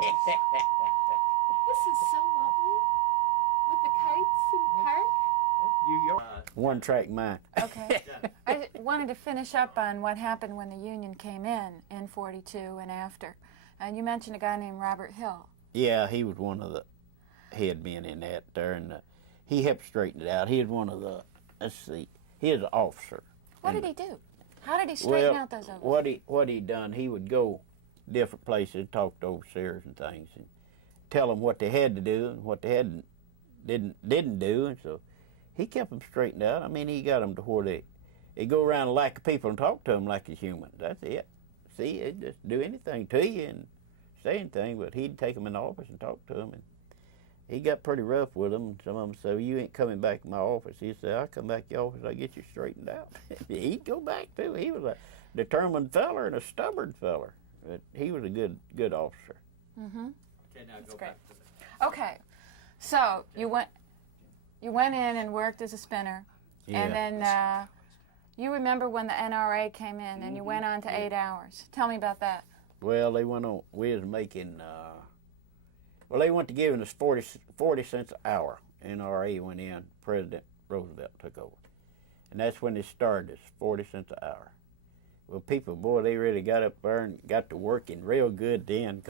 This is so lovely. With the kites in the park. New York. One track mind. Okay. I wanted to finish up on what happened when the Union came in 42 and after. And you mentioned a guy named Robert Hill. Yeah, he was one of the head men in that there, and he helped straighten it out. He was one of the, let's see, he was an officer. What did he do? How did he straighten out those overseers? What he done, he would go different places, talk to overseers and things, and tell them what they had to do and what they didn't do, and so he kept them straightened out. I mean, he got them to where they go around like people and talk to them like a human. That's it. See, they'd just do anything to you and say anything, but he'd take them in the office and talk to them. And he got pretty rough with them. Some of them said, "You ain't coming back to my office." He said, "I'll come back to your office, I'll get you straightened out." He'd go back too. He was a determined feller and a stubborn feller. But he was a good officer. Mm-hmm. Okay, now That's go great. back to the... Okay. So you went in and worked as a spinner. Yeah. And then you remember when the NRA came in and you went on to 8 hours. Tell me about that. Well, they went on, we was making, they went to giving us 40 cents an hour. NRA went in, President Roosevelt took over. And that's when they started us, 40 cents an hour. Well, people, boy, they really got up there and got to working real good then,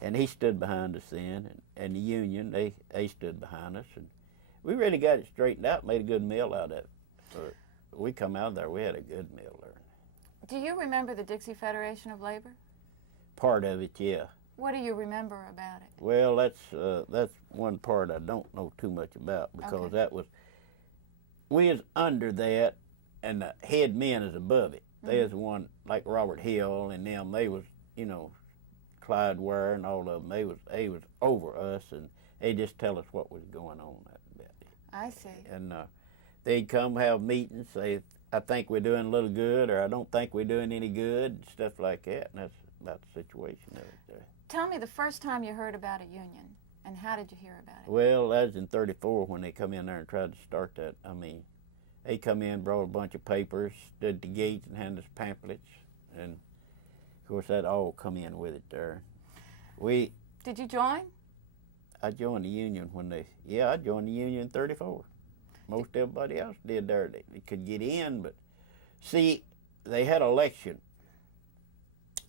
and he stood behind us then, and the union, they stood behind us, and we really got it straightened out, made a good meal out of it. So we come out there, we had a good meal there. Do you remember the Dixie Federation of Labor? Part of it, yeah. What do you remember about it? Well, that's one part I don't know too much about, because that was, we was under that, and the head men is above it. They was one like Robert Hill and them. They was, Clyde Ware and all of them. They was over us, and they just tell us what was going on about it. I see. And they'd come have meetings, say, "I think we're doing a little good," or "I don't think we're doing any good," stuff like that. And that's about the situation of it there. Tell me the first time you heard about a union, and how did you hear about it? Well, that was in '34 when they come in there and tried to start that. I mean, they come in, brought a bunch of papers, stood at the gates and handed us pamphlets, and of course that all come in with it there. Did you join? I joined the union I joined the union in '34. Most everybody else did there. They could get in, but see, they had an election,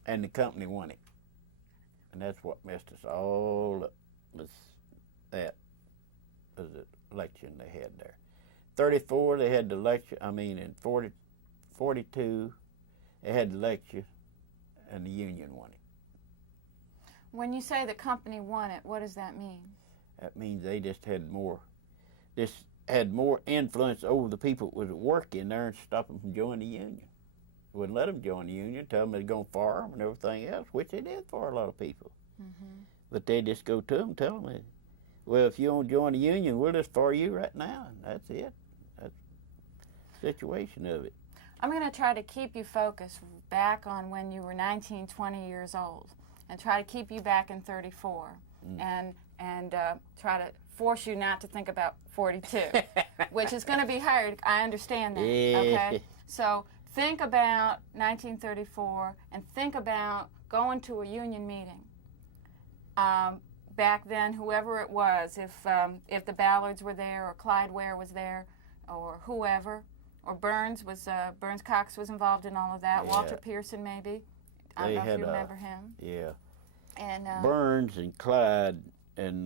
and the company won it. And that's what messed us all up, was the election they had there. 34, they had the election, in 42, they had the election, and the union won it. When you say the company won it, what does that mean? That means they just had more influence over the people that was working there and stop them from joining the union. Wouldn't let them join the union, tell them they'd go farm and everything else, which they did for a lot of people. Mm-hmm. But they just go to them, tell them, "Well, if you don't join the union, we'll just fire you right now." And that's it. That's the situation of it. I'm going to try to keep you focused back on when you were 19, 20 years old, and try to keep you back in 34, and try to force you not to think about 42, which is going to be hard. I understand that. Yeah. Okay. So think about 1934, and think about going to a union meeting. Back then, whoever it was, if the Ballards were there, or Clyde Ware was there, or whoever, or Burns Cox was involved in all of that. Yeah. Walter Pearson, maybe. I don't know if you remember him. Yeah. And Burns and Clyde and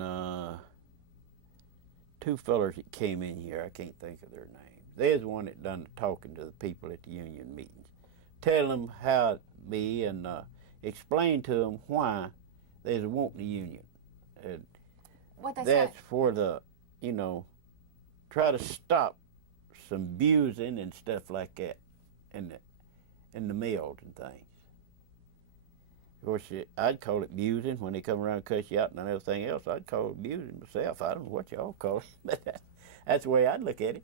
two fellers that came in here, I can't think of their names. They're the one that done the talking to the people at the union meetings. Tell them how it be, and explain to them why they's wanting the union. what they That's say? for the, try to stop some abusing and stuff like that in the mills and things. Of course, I'd call it abusing when they come around and cuss you out and everything else. I'd call it abusing myself. I don't know what y'all call it, but that's the way I'd look at it.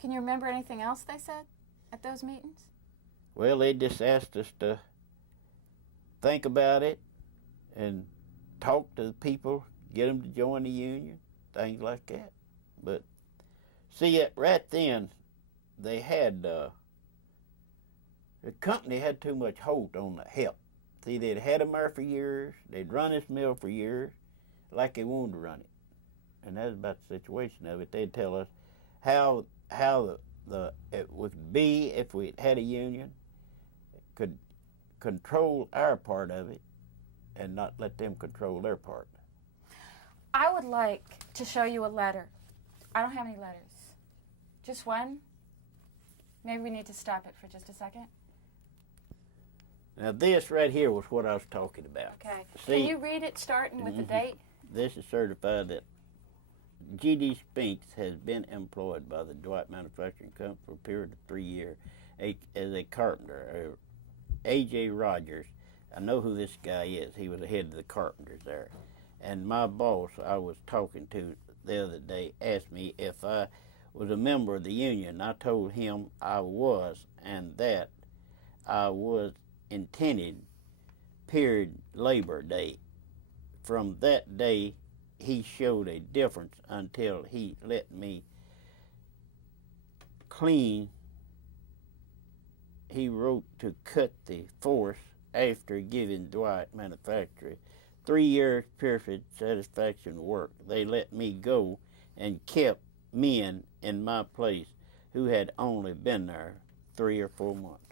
Can you remember anything else they said at those meetings? Well, they just asked us to think about it and talk to the people, get them to join the union, things like that. But see, right then, they had, the company had too much hold on the help. See, they'd had them there for years. They'd run this mill for years, like they wanted to run it. And that's about the situation of it. They'd tell us how it would be if we had a union, could control our part of it, and not let them control their part. I would like to show you a letter. I don't have any letters. Just one? Maybe we need to stop it for just a second. Now this right here was what I was talking about. Okay. See, Can you read it starting with the date? This is certified that G.D. Spinks has been employed by the Dwight Manufacturing Company for a period of 3 years as a carpenter. A.J. Rogers, I know who this guy is. He was the head of the carpenters there. And my boss I was talking to the other day asked me if I was a member of the union. I told him I was, and that I was intended period Labor Day. From that day, he showed a difference until he let me clean. He wrote to cut the force after giving Dwight Manufacturing 3 years perfect satisfaction work. They let me go and kept men in my place who had only been there 3 or 4 months.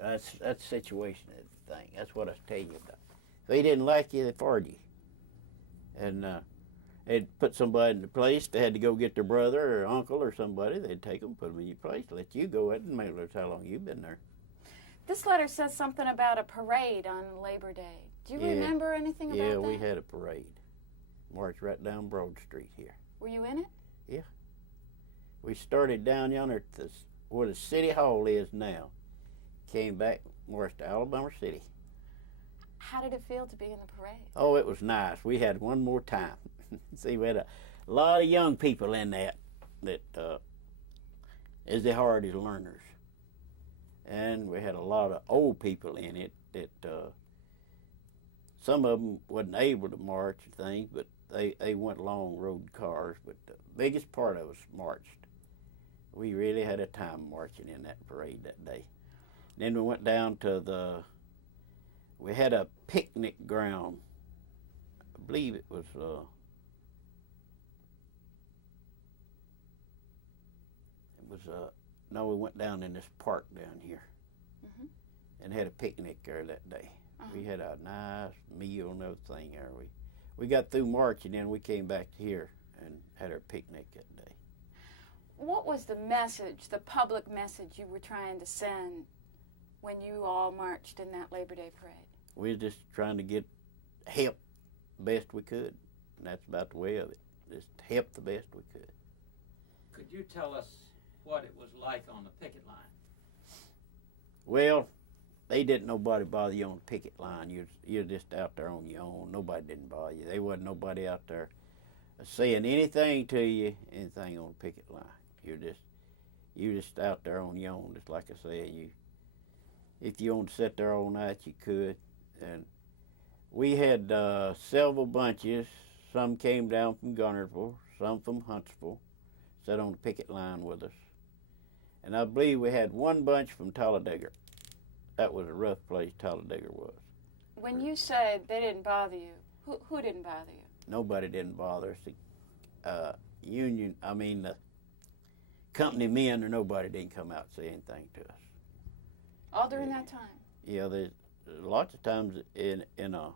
That's the situation of the thing. That's what I was telling you about. If they didn't like you, they fired you. And they'd put somebody in the place. They had to go get their brother or uncle or somebody. They'd take them, put them in your place, let you go. It didn't matter how long you've been there. This letter says something about a parade on Labor Day. Do you remember anything about that? Yeah, we had a parade. Marched right down Broad Street here. Were you in it? Yeah. We started down yonder at where the city hall is now. Came back, marched to Alabama City. How did it feel to be in the parade? Oh, it was nice. We had one more time. See, we had a lot of young people in that is the hardest learners. And we had a lot of old people in it that some of them wasn't able to march and things, but they went long road cars. But the biggest part of us marched. We really had a time marching in that parade that day. Then we went down to we had a picnic ground. I believe it was, no, we went down in this park down here and had a picnic there that day. We had a nice meal and everything there. We got through marching, and we came back here and had our picnic that day. What was the message, the public message you were trying to send when you all marched in that Labor Day parade? We were just trying to get help the best we could, and that's about the way of it. Just help the best we could. Could you tell us what it was like on the picket line? Well, they didn't nobody bother you on the picket line. You're just out there on your own. Nobody didn't bother you. There wasn't nobody out there saying anything to you, anything on the picket line. You're just out there on your own. Just like I said, if you want to sit there all night, you could. And we had several bunches. Some came down from Gunnersville, some from Huntsville, sat on the picket line with us. And I believe we had one bunch from Talladega. That was a rough place, Talladega was. When you said they didn't bother you, who didn't bother you? Nobody didn't bother us. The company men or nobody didn't come out and say anything to us. All during that time? Yeah, there's lots of times in a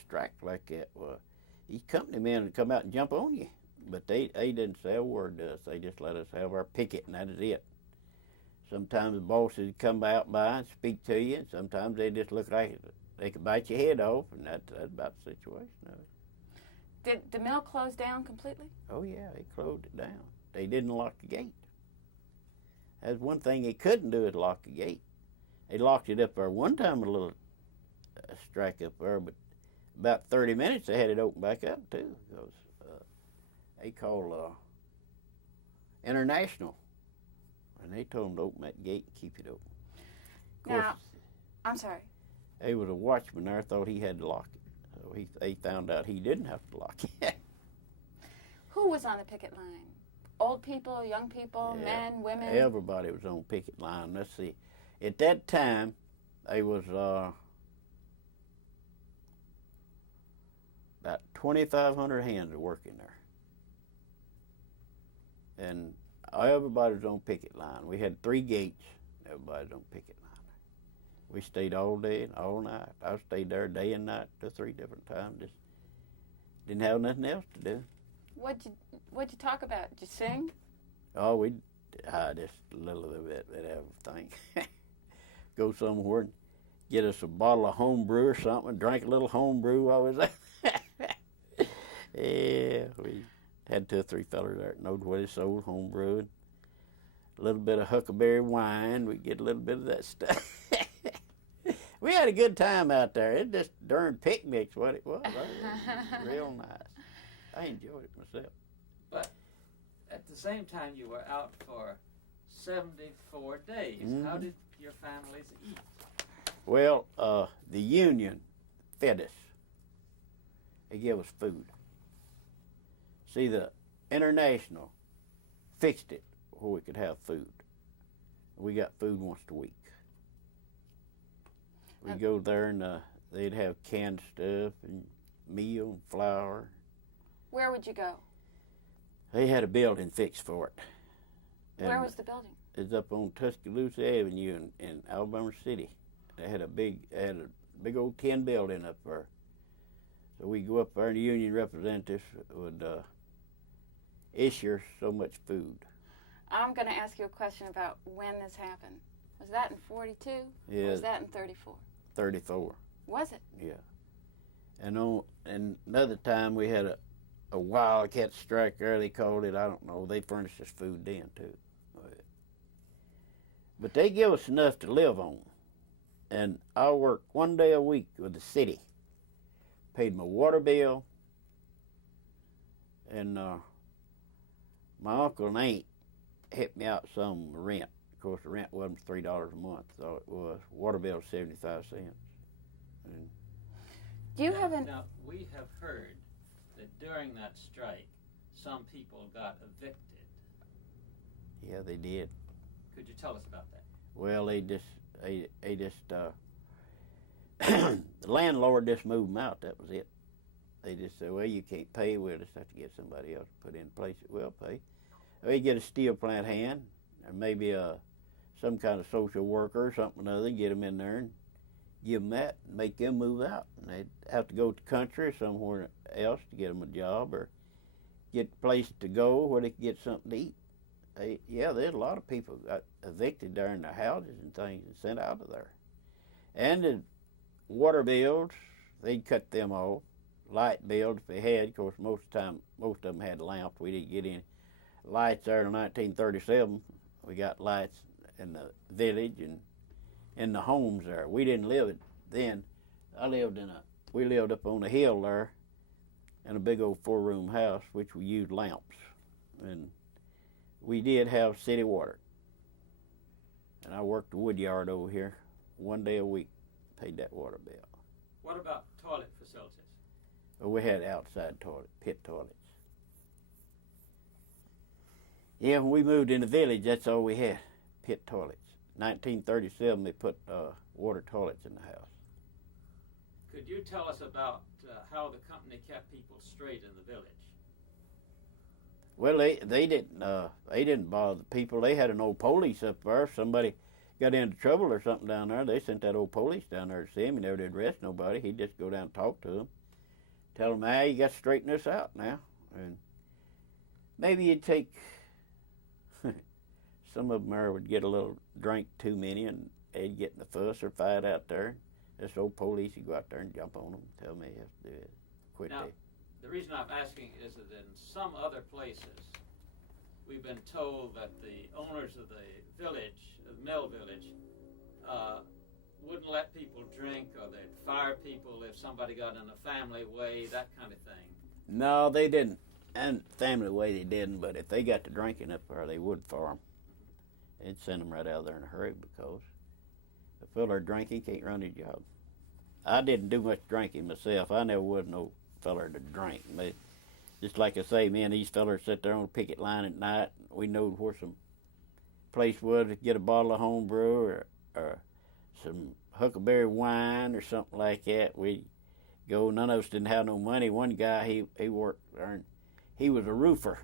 strike like that, these company men would come out and jump on you. But they didn't say a word to us. They just let us have our picket, and that is it. Sometimes the bosses would come out by and speak to you, and sometimes they just look like they could bite your head off, and that's about the situation of it. Did the mill close down completely? Oh, yeah, they closed it down. They didn't lock the gate. That's one thing they couldn't do is lock the gate. They locked it up there one time, a little strike up there, but about 30 minutes they had it open back up, too, because they called International. And they told them to open that gate and keep it open. Of course, now, I'm sorry. There was a watchman there thought he had to lock it. So they found out he didn't have to lock it. Who was on the picket line? Old people, young people, Yeah, men, women? Everybody was on picket line. Let's see. At that time, there was 2,500 hands are working there. And everybody's on picket line. We had 3 gates. Everybody's on picket line. We stayed all day and all night. I stayed there day and night to 3 different times. Just didn't have nothing else to do. What'd you talk about? Did you sing? Oh, we just a little bit of everything. Go somewhere and get us a bottle of homebrew or something, drink a little homebrew while we was there. Yeah, we had 2 or 3 fellers there that knowed what it sold, homebrew. A little bit of huckleberry wine. We get a little bit of that stuff. We had a good time out there. It just darn picnics what it was. It was real nice. I enjoyed it myself. But at the same time, you were out for 74 days. Mm-hmm. How did your families eat? Well, the union fed us. They gave us food. See, the International fixed it where we could have food. We got food once a week. We'd go there and they'd have canned stuff and meal and flour. Where would you go? They had a building fixed for it. Where was the building? It's up on Tuscaloosa Avenue in Alabama City. They had a big old tin building up there. So we go up there and the union representatives would issue us so much food. I'm going to ask you a question about when this happened. Was that in 42? Yeah. Or was that in 34? 34. Was it? Yeah. And another time we had a wildcat strike there, they called it. I don't know. They furnished us food then, too. But they give us enough to live on. And I worked 1 day a week with the city. Paid my water bill. And my uncle and aunt helped me out some rent. Of course, the rent wasn't $3 a month. So it was. Water bill 75 cents. And Do you have an... Now, we have heard that during that strike, some people got evicted. yeah, they did. Could you tell us about that? Well, they just the landlord just moved them out. That was it. They just said, well, you can't pay. We'll just have to get somebody else to put in place that will pay. Or you get a steel plant hand, or maybe some kind of social worker or something or other, get them in there and give them that and make them move out. And they'd have to go to the country or somewhere else to get them a job or get a place to go where they could get something to eat. There's a lot of people got evicted there in their houses and things and sent out of there. And the water bills, they'd cut them off. Light bills, if they had, of course, most of them had lamps. We didn't get any lights there in 1937. We got lights in the village and in the homes there. We didn't live it then. We lived up on the hill there in a big old 4-room house, which we used lamps. And we did have city water. And I worked the wood yard over here 1 day a week, paid that water bill. What about toilet facilities? Well, we had outside pit toilets. Yeah, when we moved in the village, that's all we had, pit toilets. 1937, they put water toilets in the house. Could you tell us about how the company kept people straight in the village? Well, they didn't bother the people. They had an old police up there. If somebody got into trouble or something down there, they sent that old police down there to see him. He never did arrest nobody. He'd just go down and talk to them, tell them, hey, you got to straighten this out now. And maybe you'd take, some of them there would get a little drink too many and they'd get in a fuss or fight out there. This old police would go out there and jump on them, tell me he has to do it. Quit Now, there. the reason I'm asking is that in some other places, we've been told that the owners of the village, of Mill Village, wouldn't let people drink, or they'd fire people if somebody got in a family way, that kind of thing. No, they didn't. And family way they didn't, but if they got to drinking up there, they would fire them. They'd send them right out there in a hurry because a feller drinking can't run his job. I didn't do much drinking myself. I never was no feller to drink. But just like I say, me and these fellers sit there on a picket line at night. We knowed where some place was to get a bottle of homebrew or some huckleberry wine or something like that. We'd go. None of us didn't have no money. One guy, he worked, he was a roofer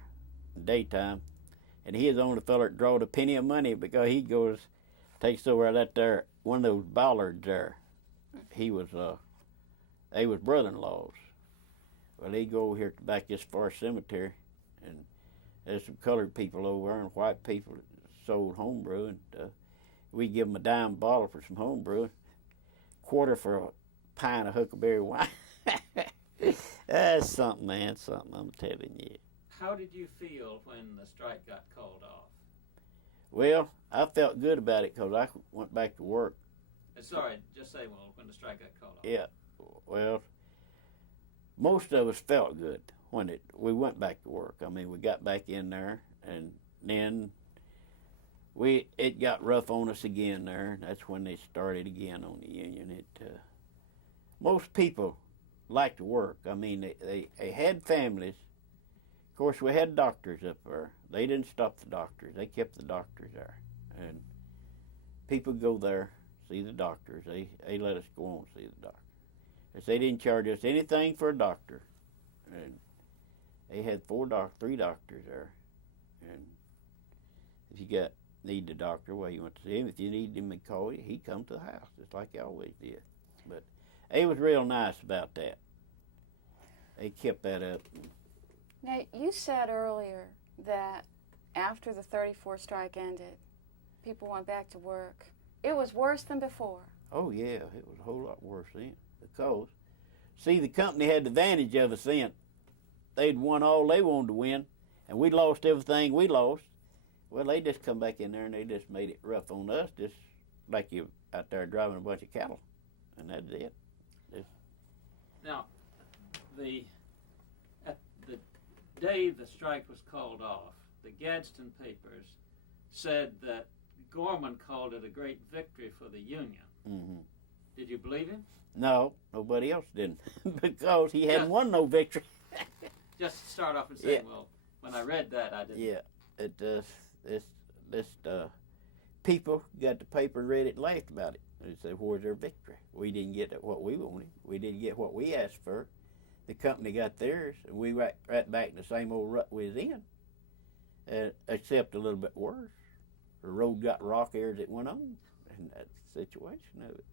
in daytime, and he was the only feller that drawed a penny of money because he goes, takes over that there, one of those bollards there. He was, they was brother-in-laws. Well, they go over here to back this far cemetery, and there's some colored people over there and white people that sold homebrew, and we give them a dime bottle for some homebrew, quarter for a pint of huckleberry wine. That's something, man, something, I'm telling you. How did you feel when the strike got called off? Well, I felt good about it because I went back to work. Sorry, just say, well, when the strike got called off. Yeah, well, most of us felt good when we went back to work. I mean, we got back in there, and then it got rough on us again there. That's when they started again on the union. Most people like to work. I mean, they had families. Of course, we had doctors up there. They didn't stop the doctors. They kept the doctors there. And people go there, see the doctors. They let us go on see the doctor. They didn't charge us anything for a doctor. And they had three doctors there. And if you need the doctor, well, you went to see him. If you need him, he'd call you. He'd come to the house, just like he always did. But they was real nice about that. They kept that up. Now, you said earlier that after the 34 strike ended, people went back to work. It was worse than before. Oh, yeah, it was a whole lot worse then. Because, see, the company had the advantage of us then. They'd won all they wanted to win, and we lost everything we lost. Well, they just come back in there and they just made it rough on us, just like you out there driving a bunch of cattle, and that's it. Now, at the day the strike was called off, the Gadsden papers said that Gorman called it a great victory for the Union. Mm-hmm. Did you believe him? No, nobody else didn't, because he hadn't won no victory. Just to start off and say, well, when I read that, I didn't. Yeah, this people got the paper and read it and laughed about it. They said, where's their victory? We didn't get what we wanted. We didn't get what we asked for. The company got theirs, and we right back in the same old rut we was in, except a little bit worse. The road got rockier as it went on, and that's the situation of it.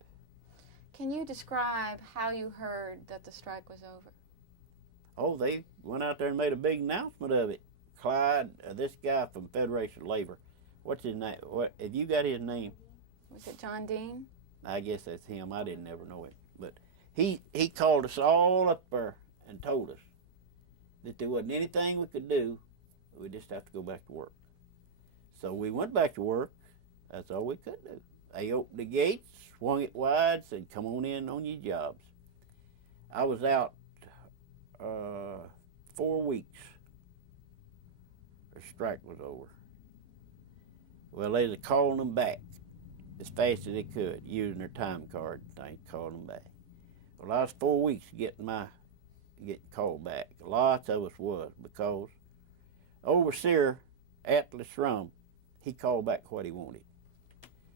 Can you describe how you heard that the strike was over? Oh, they went out there and made a big announcement of it. Clyde, this guy from Federation of Labor, what's his name? Have you got his name? Was it John Dean? I guess that's him. I didn't ever know it. But he called us all up there and told us that there wasn't anything we could do. We just have to go back to work. So we went back to work. That's all we could do. They opened the gates, swung it wide, said, come on in on your jobs. I was out 4 weeks. The strike was over. Well, they was calling them back as fast as they could, using their time card and things, calling them back. Well, I was 4 weeks getting called back. Lots of us was, because overseer Atlas Shrum, he called back what he wanted.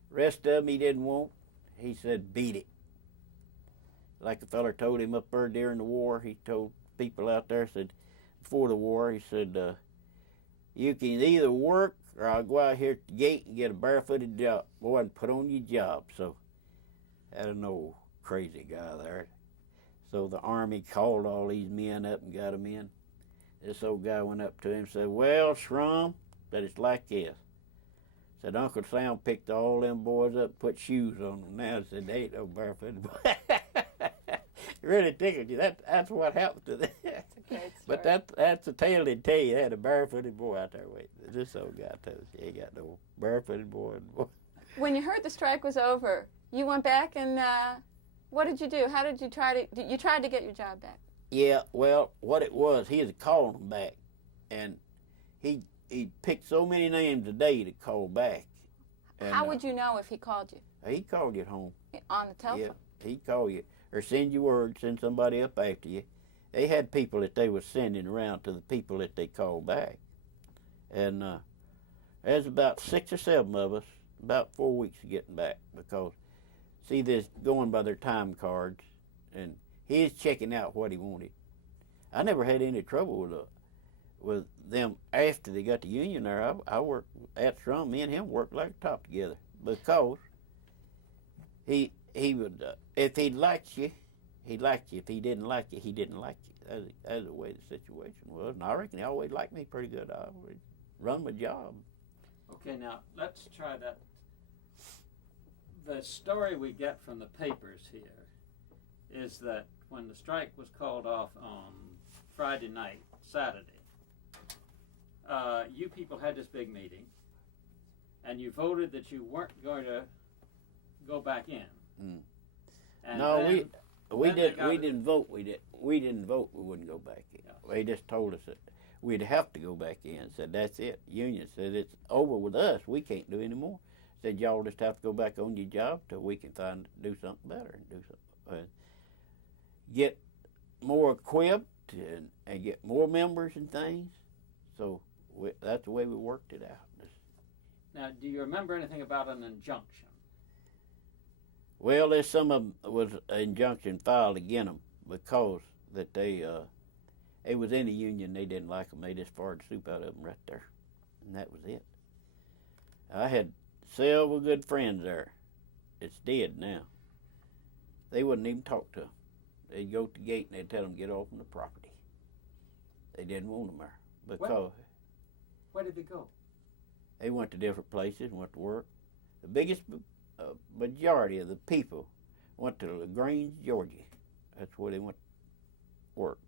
Rest of them he didn't want. He said, beat it. Like a feller told him up there during the war, he told people out there, said, before the war, he said, you can either work or I'll go out here at the gate and get a barefooted job. Boy, and put on your job. So, had an old crazy guy there. So the Army called all these men up and got them in. This old guy went up to him and said, well, Shrum, that it's like this. Said, Uncle Sam picked all them boys up, put shoes on them. Now, said, they ain't no barefooted boy. Really tickled you. That's what happened to them. But that's the tale they tell you. They had a barefooted boy out there waiting. This old guy told us he ain't got no barefooted boy. When you heard the strike was over, you went back and what did you do? How did you you tried to get your job back? Yeah, well, what it was, he was calling them back. And he picked so many names a day to call back. And, how would you know if he called you? He called you at home. On the telephone? Yeah, he'd call you. Or send you word, send somebody up after you. They had people that they was sending around to the people that they called back. And there's about 6 or 7 of us, about 4 weeks of getting back, because, see, they're going by their time cards, and He's checking out what he wanted. I never had any trouble with them after they got the union there. I worked at Strum. Me and him worked like a top together because he would if he liked you, he liked you. If he didn't like you, he didn't like you. That's the way the situation was. And I reckon he always liked me pretty good. I always run my job. Okay, now let's try that. The story we get from the papers here is that when the strike was called off on Friday night, Saturday, you people had this big meeting, and you voted that you weren't going to go back in. Mm. And No, then, we then didn't. We didn't vote. We didn't vote. We wouldn't go back in. Yeah. They just told us that we'd have to go back in. Said that's it. Union said it's over with us. We can't do any more. Said y'all just have to go back on your job till we can do something better and do something. Get more equipped and get more members and things. So that's the way we worked it out. Now, do you remember anything about an injunction? Well, there's some of them was an injunction filed against them because that they was in the union. They didn't like them. They just fired the soup out of them right there, and that was it. I had several good friends there. It's dead now. They wouldn't even talk to them. They'd go to the gate and they'd tell them to get off from the property. They didn't want them there because Where did they go? they went to different places, went to work. The biggest majority of the people went to LaGrange, Georgia. That's where they went to work.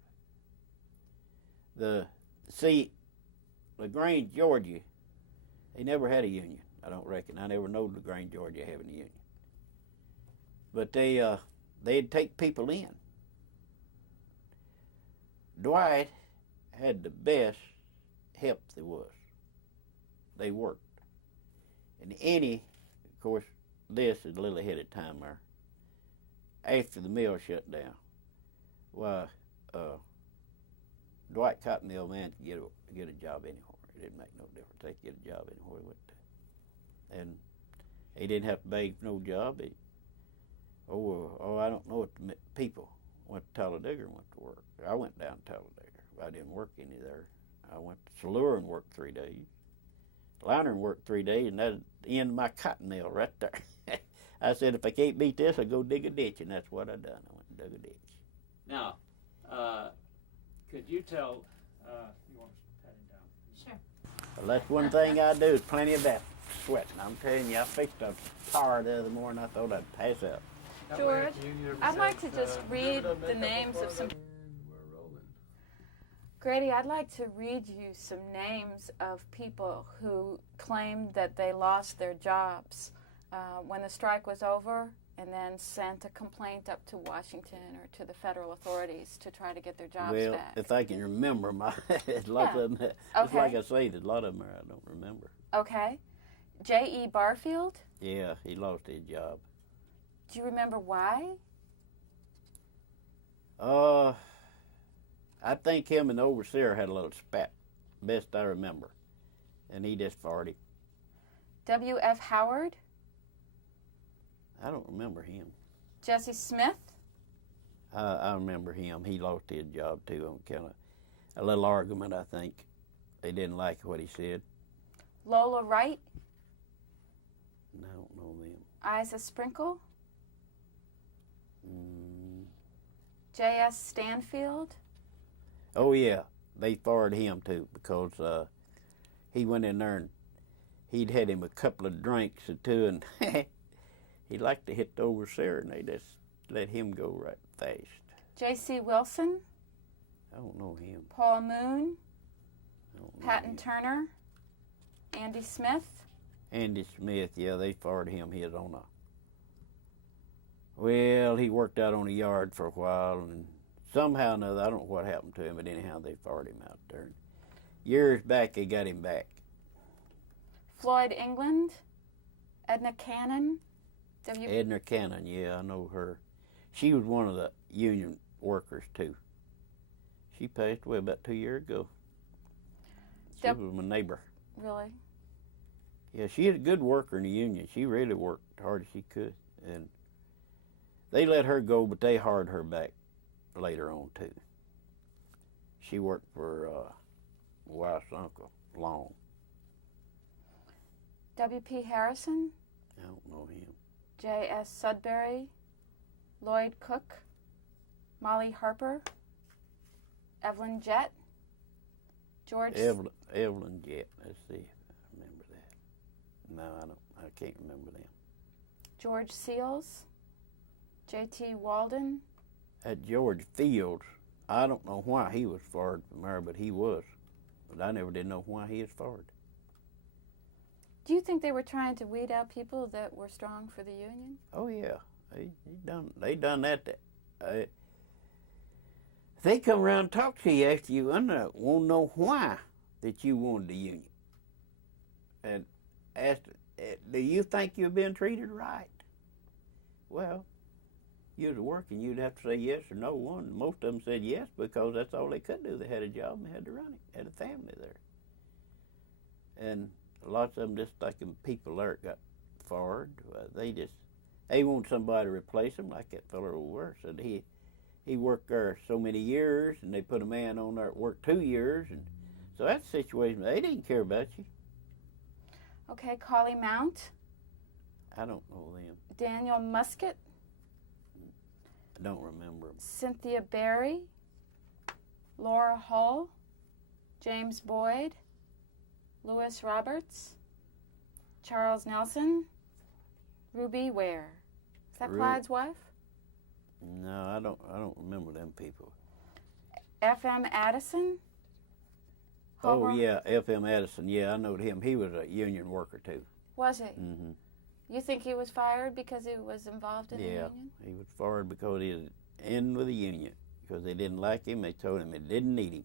LaGrange, Georgia, they never had a union. I don't reckon. I never know LaGrange, Georgia having a union. But they'd take people in. Dwight had the best help there was. They worked. And Annie, of course, this is a little ahead of time there. After the mill shut down, why, Dwight Cotton Mill man could get a job anywhere. It didn't make no difference. They could get a job anywhere he went to. And he didn't have to beg for no job. I don't know what the people went to Talladega and went to work. I went down to Talladega. I didn't work any there. I went to Salura and worked 3 days. Liner and worked 3 days, and that's the end of my cotton mill right there. I said, if I can't beat this, I'll go dig a ditch, and that's what I done. I went and dug a ditch. Now, could you tell, you want to pat him down? Sure. Well, that's one thing I do is plenty of that sweating. I'm telling you, I fixed a car the other morning. I thought I'd pass out. George, I'd like to just read the names of some. Grady, I'd like to read you some names of people who claimed that they lost their jobs when the strike was over, and then sent a complaint up to Washington or to the federal authorities to try to get their jobs Well, back. if I can remember, there's lots of them. Just like I say, there's a lot of them I don't remember. Okay. J.E. Barfield? Yeah, he lost his job. Do you remember why? I think him and the overseer had a little spat, best I remember, and he just fired him. W.F. Howard? I don't remember him. Jesse Smith? I remember him. He lost his job too on kind of a little argument, I think. They didn't like what he said. Lola Wright? I don't know them. Isa Sprinkle? Mm. J.S. Stanfield? Oh, yeah. They fired him too because he went in there and he'd had him a couple of drinks or two, and he liked to hit the overseer, and they just let him go right fast. J.C. Wilson? I don't know him. Paul Moon? I don't know Patton him. Turner? Andy Smith? Andy Smith, yeah, they fired him. He was on he worked out on a yard for a while, and somehow or another, I don't know what happened to him, but anyhow, they fired him out there. Years back, they got him back. Floyd England? Edna Cannon? Edna Cannon, yeah, I know her. She was one of the union workers, too. She passed away about 2 years ago. She was my neighbor. Really? Yeah, she was a good worker in the union. She really worked hard as she could. And they let her go, but they hired her back. later on too. She worked for my wife's uncle, Long. W.P. Harrison, I don't know him. J.S. Sudbury, Lloyd Cook, Molly Harper, Evelyn Jett, George... Evelyn Jett, let's see if I remember that. No, I can't remember them. George Seals, J.T. Walden. At George Fields, I don't know why he was fired from there, but he was. But I never did know why he was fired. Do you think they were trying to weed out people that were strong for the Union? Oh yeah, they done that. They come around and talk to you after you won't know why that you wanted the Union, and ask, do you think you're being treated right? Well, you was working, you'd have to say yes or no. Most of them said yes because that's all they could do. They had a job and they had to run it, had a family there, and lots of them just thinking people there got fired. They want somebody to replace them, like that fellow over there said. He worked there so many years, and they put a man on there that worked 2 years, and so that's the situation. They didn't care about you. Okay, Collie Mount, I don't know them. Daniel Musket, I don't remember them. Cynthia Berry, Laura Hull, James Boyd, Lewis Roberts, Charles Nelson, Ruby Ware. Is that Clyde's wife? No, I don't remember them people. F.M. Addison. Homer. Oh yeah, F.M. Addison. Yeah, I know him. He was a union worker too. Was he? Mm-hmm. You think he was fired because he was involved in the union? Yeah, he was fired because he was in with the union because they didn't like him. They told him they didn't need him.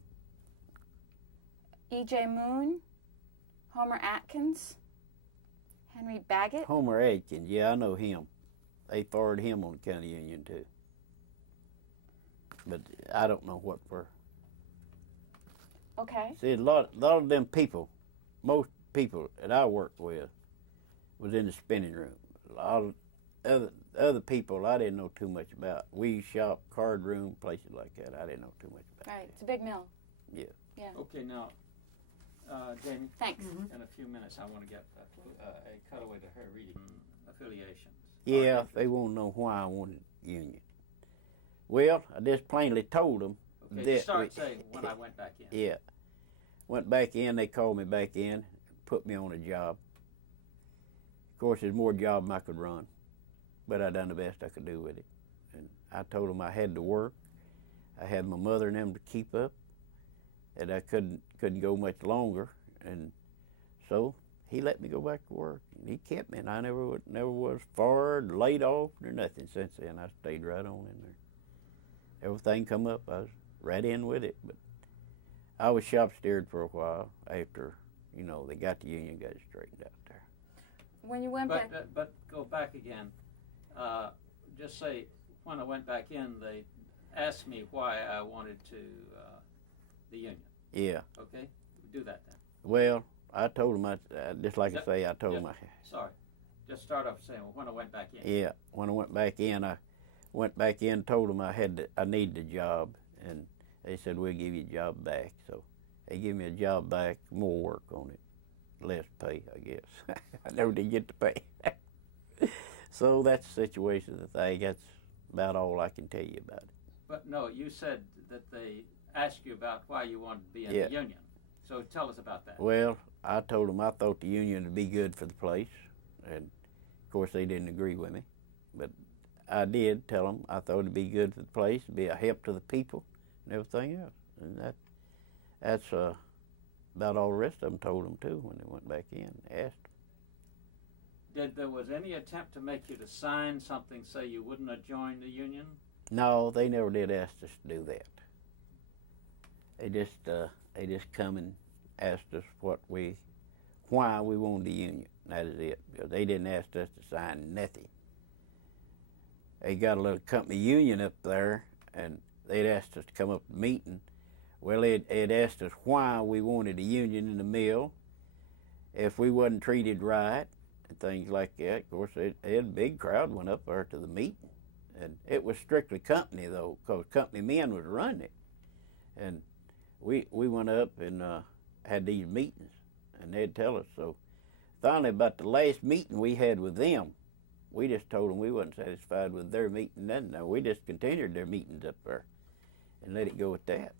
E.J. Moon, Homer Atkins, Henry Baggett. Homer Atkins. Yeah, I know him. They fired him on the county union too. But I don't know what for. Okay. See, a lot of them people, most people that I worked with, was in the spinning room. A lot of other people I didn't know too much about. Weed shop, card room, places like that. I didn't know too much about. Right. It's a big mill. Yeah. Yeah. Okay, now, Jamie. Thanks. In a few minutes, I want to get a cutaway to her reading affiliations. Yeah, they won't know why I wanted union. Well, I just plainly told them. Okay, start saying when I went back in. Yeah. Went back in, they called me back in, put me on a job. Of course, there's more job than I could run, but I done the best I could do with it. And I told them I had to work. I had my mother and them to keep up, and I couldn't go much longer. And so he let me go back to work, and he kept me, and I never was fired, laid off, or nothing since then. I stayed right on in there. Everything come up, I was right in with it. But I was shop steered for a while after, they got the union, got it straightened out there. When you went back... But go back again. Just say, when I went back in, they asked me why I wanted the union. Yeah. Okay? Do that then. Well, I told them, just like I say, I told them. Sorry. Just start off saying, when I went back in. Yeah. When I went back in, told them I needed a job, and they said, we'll give you a job back. So they gave me a job back, more work on it, less pay, I guess. I never did get the pay. So that's the situation of the thing. That's about all I can tell you about it. But no, you said that they asked you about why you wanted to be in the union. So tell us about that. Well, I told them I thought the union would be good for the place, and of course they didn't agree with me. But I did tell them I thought it'd be good for the place, be a help to the people, and everything else. And that's about all the rest of them told them too when they went back in and asked. There was any attempt to make you to sign something, say you wouldn't have joined the union? No, they never did ask us to do that. They just come and asked us why we wanted the union. That is it. They didn't ask us to sign nothing. They got a little company union up there, and they'd asked us to come up to the meeting. Well, they'd asked us why we wanted a union in the mill, if we wasn't treated right, and things like that. Of course, they had a big crowd went up there to the meeting, And it was strictly company, though, because company men was running it. And we went up and had these meetings, and they'd tell us. So finally, about the last meeting we had with them, we just told them we wasn't satisfied with their meeting then. No, we just continued their meetings up there and let it go at that.